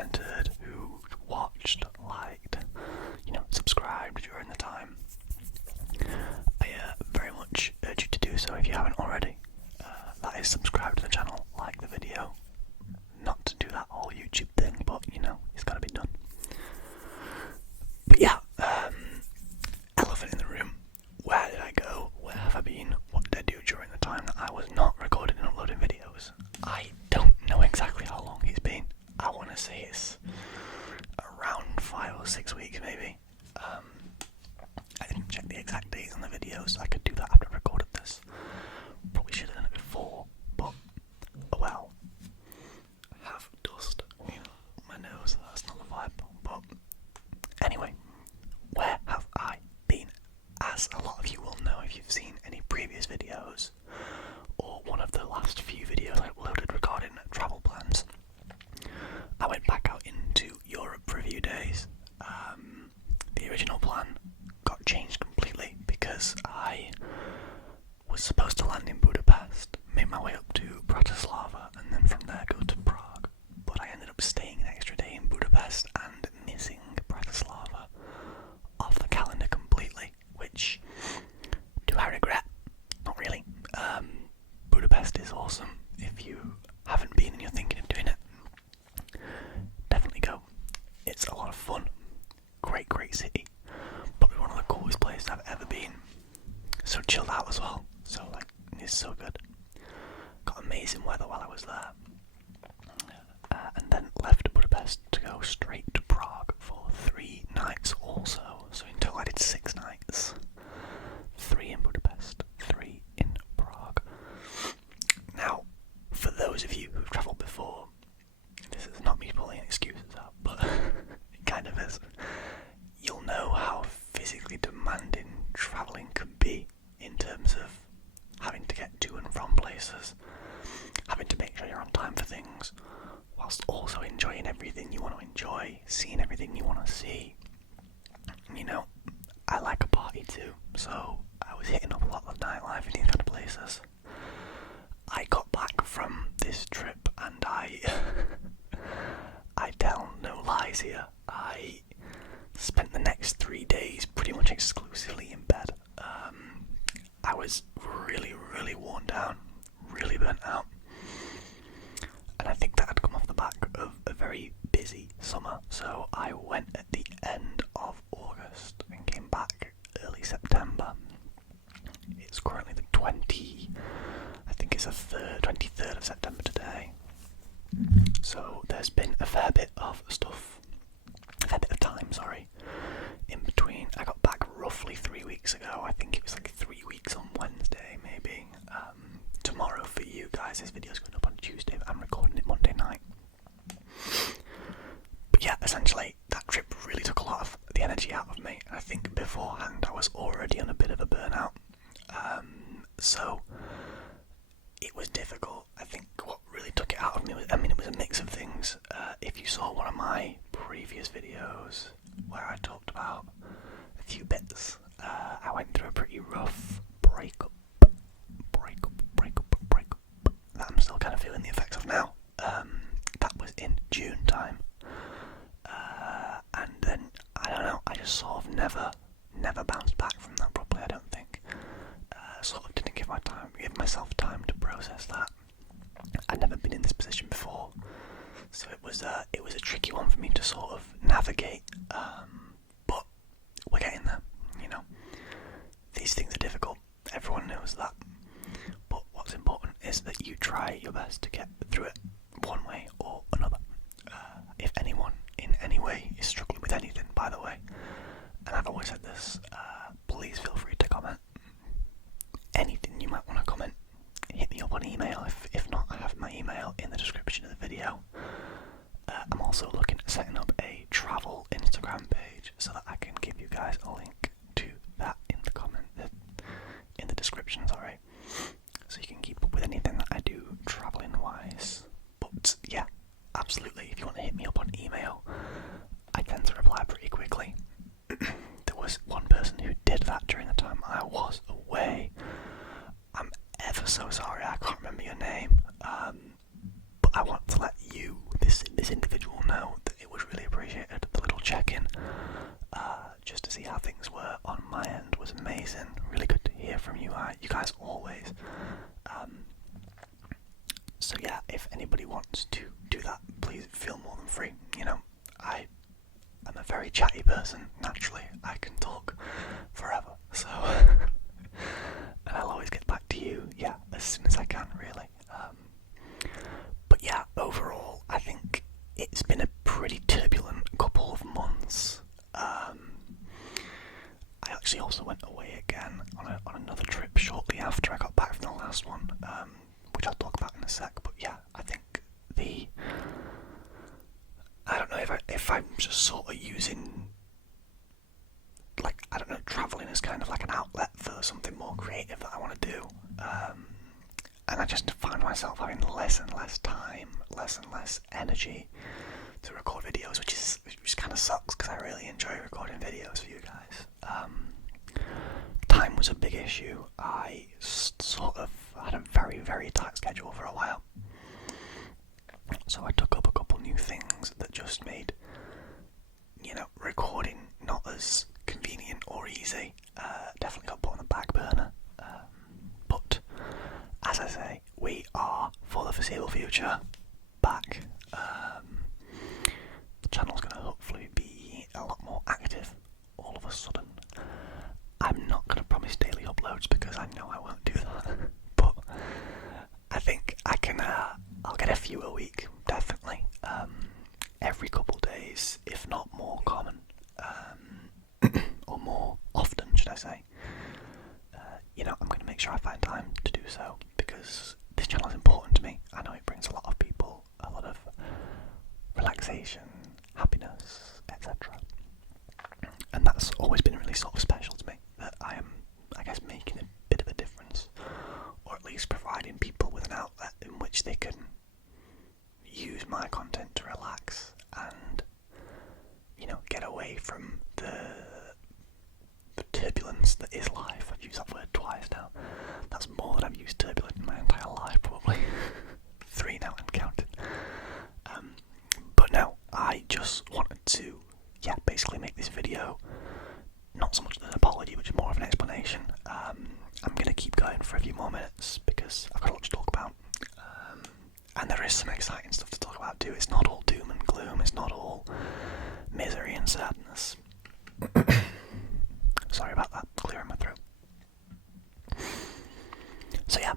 commented, who watched, liked, subscribed during the time. I very much urge you to do so if you haven't already. That is, subscribe to the channel, like the video. Not to do that whole YouTube thing, but it's got to be done. But yeah, elephant in the room. Where did I go? Where have I been? What did I do during the time that I was not recording and uploading videos? I don't know exactly how long it's been. I want to say it's around 5 or 6 weeks maybe. I didn't check the exact date on the videos. I could do that after I recorded this. Probably should have done it before, but oh well. I have dust on my nose, that's not the vibe. But anyway, where have I been? As a lot of you will know if you've seen any previous videos, or one of the last few videos I uploaded regarding travel plans, I went back out into Europe for a few days. The original plan got changed completely because I was supposed to land in Budapest, make my way up to Bratislava, and then from there go to Prague. But I ended up staying an extra day in Budapest and missing Bratislava off the calendar completely, which do I regret? Not really. Budapest is awesome. If you haven't been and you're thinking of doing it, definitely go. It's a lot of fun. Great city. Probably one of the coolest places I've ever been. So chilled out as well. So it's so good. Got amazing weather while I was there. And then left Budapest to go straight to Prague for 3 nights also. So in total I did 6 nights. 3 in Budapest, 3 in Prague. Now, for those of you who've travelled before, this is not me pulling excuses out, but it kind of is. You'll know how physically demanding travelling can be in terms of having to get to and from places, having to make sure you're on time for things, whilst also enjoying everything you want to enjoy, seeing everything you want to see. I like a party too, so I was hitting up a lot of nightlife in these kind of places. I got back from this trip and I tell no lies here, I spent the next 3 days pretty much exclusively in bed. I was really worn down, really burnt out, and I think that had come off the back of a very busy summer. So I went at the end of August and came back early September. It's currently the 23rd of September today. So there's been a fair bit of time, in between. I got back roughly 3 weeks ago. I think it was 3 weeks on Wednesday, maybe. Tomorrow for you guys, this video's going up on Tuesday, but I'm recording it Monday night. But yeah, essentially, that trip really took a lot of the energy out of me. I think beforehand I was already on a bit of a burnout. So it was difficult. I think what really took it out of me was, it was a mix of things. If you saw one of my previous videos where I talked about a few bits, I went through a pretty rough breakup that I'm still kind of feeling the effects of now. That was in June time, and then I don't know, I just sort of never bounced back from that properly. I don't think. Sort of didn't give myself time to process that. I'd never been in this position before, so it was a tricky one for me to sort of navigate. But we're getting there. These things are difficult. Everyone knows that. But what's important is that you try your best to get through it one way or another. If anyone in any way is struggling with anything, by the way, and I've always said this, please feel free to comment. Anything you might want to comment, hit me up on email. If not, I have my email in the description of the video. I'm also looking at setting up a travel Instagram page so that I can give you guys a link to that in the description, so you can keep up with anything that I do traveling wise. But yeah, absolutely, if you want to hit me up on email, I tend to reply pretty quickly. There was one person who did that during the time I was away. I'm ever so sorry, I can't remember your name, but I want to let you, this individual, know that very chatty person, naturally. I can talk forever, so and I'll always get back to you, as soon as I can, really. But yeah, overall, I think it's been a pretty turbulent couple of months. I actually also went away again on another trip shortly after I got back from the last one, which I'll talk about in a sec. But yeah, I think I don't know if I'm just sort of using, like, I don't know, travelling as kind of like an outlet for something more creative that I want to do. And I just find myself having less and less time, less and less energy to record videos, which kind of sucks because I really enjoy recording videos for you guys. Time was a big issue. I sort of had a very, very tight schedule for a while. So I took up a couple new things that just made, recording not as convenient or easy. Definitely got put on the back burner. But, as I say, we are, for the foreseeable future, back. The channel's going to hopefully be a lot more active all of a sudden. I'm not going to promise daily uploads because I know I won't do that. But I think I can, I'll get a few a week, definitely. Every couple days, if not more common. Or more often, should I say. I'm going to make sure I find time to do so because this channel is important to me. I know it brings a lot of people a lot of relaxation, happiness, etc. And that's always been really sort of special to me, that I am, I guess, making a bit of a difference, or at least providing people with an outlet in which they can use my content to relax and, get away from the turbulence that is life. I've used that word twice now. That's more than I've used turbulent in my entire life, probably. 3 now and counting. But no, I just wanted to, basically make this video not so much an apology, but just more of an explanation. I'm going to keep going for a few more minutes because I've got a lot to talk about. And there is some exciting stuff to talk about too. It's not all doom and gloom, it's not all misery and sadness. Sorry about that, clearing my throat. So yeah,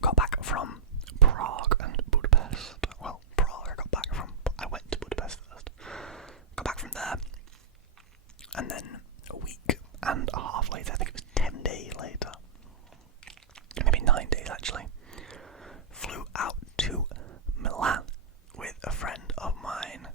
got back from Prague and Budapest. Well, Prague I got back from, but I went to Budapest first. Got back from there, and then a week and a half later, I think it was 10 days later, maybe 9 days actually, flew out to Milan with a friend of mine.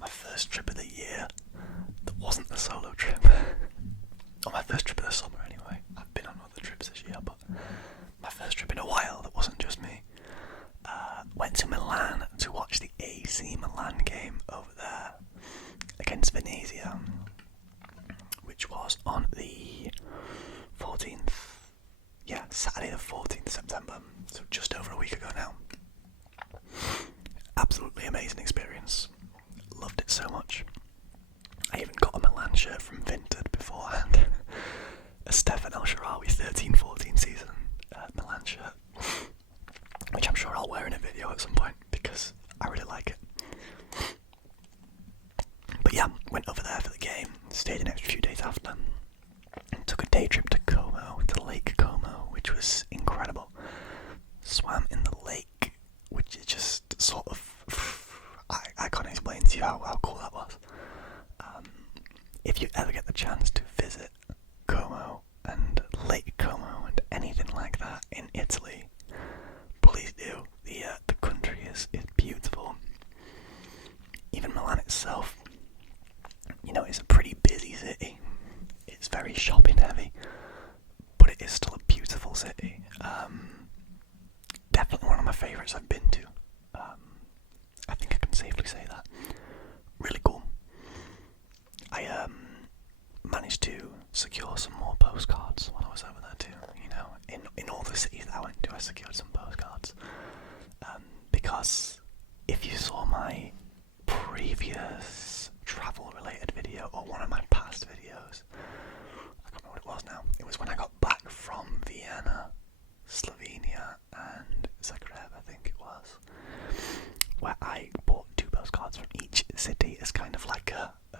My first trip of the year that wasn't a solo trip. Or my first trip of the summer anyway. I've been on other trips this year, but my first trip in a while that wasn't just me. Went to Milan to watch the AC Milan game over there against Venezia, which was on the 14th, Saturday the 14th of September, so just over a week ago now. Absolutely amazing experience. Loved it so much. I even got a Milan shirt from Vinted beforehand. A Stefan El Shaarawy 13-14 season Milan shirt, which I'm sure I'll wear in a video at some point because I really like it. But yeah, went over there for the game, stayed the next few days after, and took a day trip to Como, to Lake Como, which was incredible. Swam in the lake, which is just sort of, I can't explain to you how cool that was. If you ever get the chance to visit Como and Lake Como and anything like that in Italy, please do. The country is beautiful. Even Milan itself, it's a pretty busy city. It's very shopping heavy, but it is still a beautiful city. Definitely one of my favourites I've been to. I think I can safely say that. Really cool. I managed to secure some more postcards when I was over there too. In all the cities that I went to, I secured some postcards. Because if you saw my previous travel-related video or one of my past videos, I can't remember what it was now. It was when I got back from Vienna, Slovenia, and Zagreb, I think it was, where I bought 2 postcards from each city as kind of like a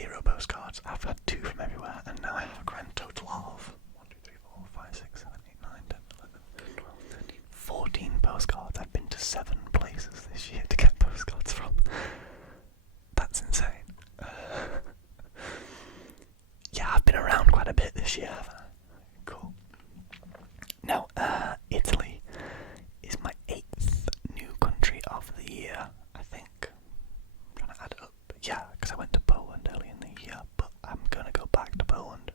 0 postcards. I've had 2 from everywhere, and now I have a grand total of 1, 2, 3, 4, 5, 6, 7, 8, 9, 10, 11, 12, 13, 14 postcards. I've been to 7 places this year to get postcards from. That's insane. Yeah, I've been around quite a bit this year, haven't I? Cool. Now, Italy is my 8th new country of the year, I think. I'm trying to add it up. Yeah, because I went to Poland early in the year, but I'm going to go back to Poland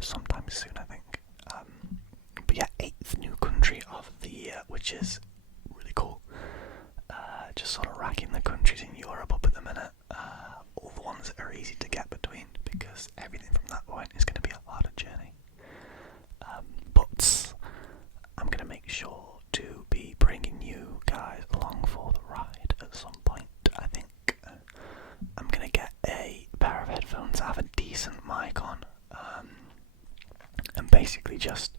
sometime soon, I think. But yeah, 8th new country of the year, which is really cool. Just sort of racking the countries in Europe up at the minute. All the ones that are easy to get between, because everything from that point is going to be a harder journey. But I'm going to make sure to be bringing you guys along for the ride at some point. I think I'm going to get a pair of headphones that have a decent mic on, and basically just,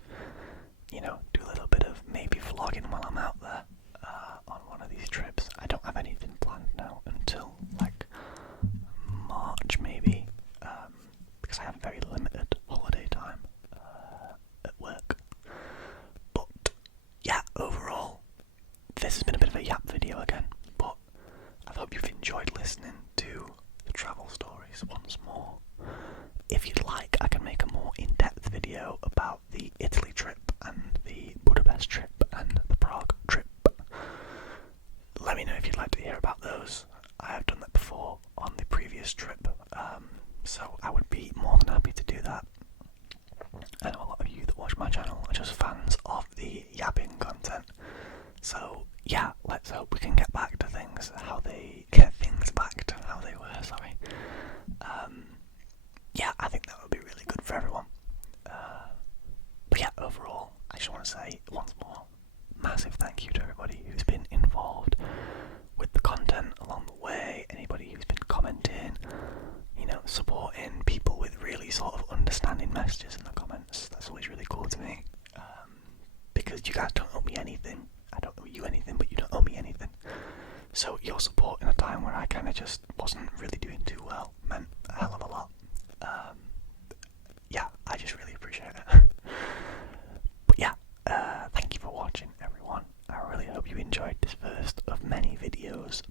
you know, do a little bit of maybe vlogging while I'm out there on one of these trips. I don't have anything planned now until like March maybe, because I have very limited holiday time at work. But yeah, overall, this has been a bit of a yap video again, but I hope you've enjoyed listening to the travel stories once more. If you'd like, I can make a more in-depth video about the Italy trip and the Budapest trip and the Prague trip. Let me know if you'd like to hear about those. I have done that before on the previous trip, so I would be more than happy to do that. I know a lot of you that watch my channel are just fans of the yapping content, so yeah, let's hope we can get back to things back to how they were, sorry. Yeah, I think that would be really good for everyone. But yeah, overall, I just want to say once more, massive thank you to everybody who's been involved with the content along the way, anybody who's been commenting, you know, supporting people with really sort of understanding messages in the comments. That's always really cool to me, because you guys don't owe me anything. I don't owe you anything, but you don't owe me anything. So your support in a time where I kind of just wasn't really doing too well meant a hell of a lot. Yeah, I just really appreciate it. But yeah, thank you for watching, everyone. I really hope you enjoyed this first of many videos